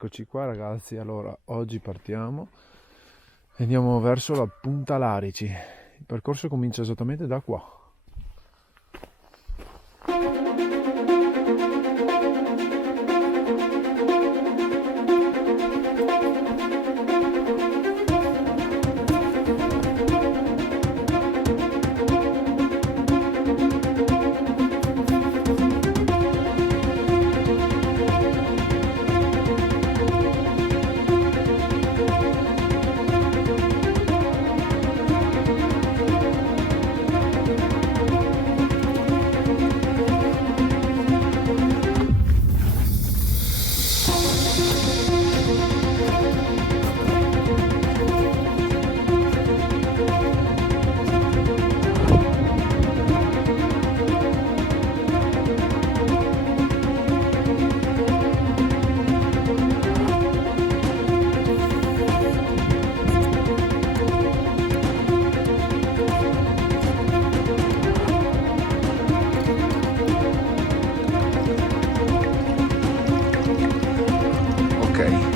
Eccoci qua ragazzi, allora oggi partiamo e andiamo verso la Punta Larici. Il percorso comincia esattamente da qua. Ok.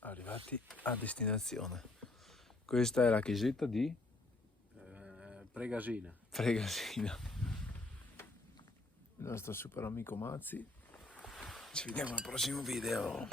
Arrivati a destinazione. Questa è la chiesetta di Pregasina. Fregasina. Il nostro super amico Mazzi. Ci vediamo al prossimo video.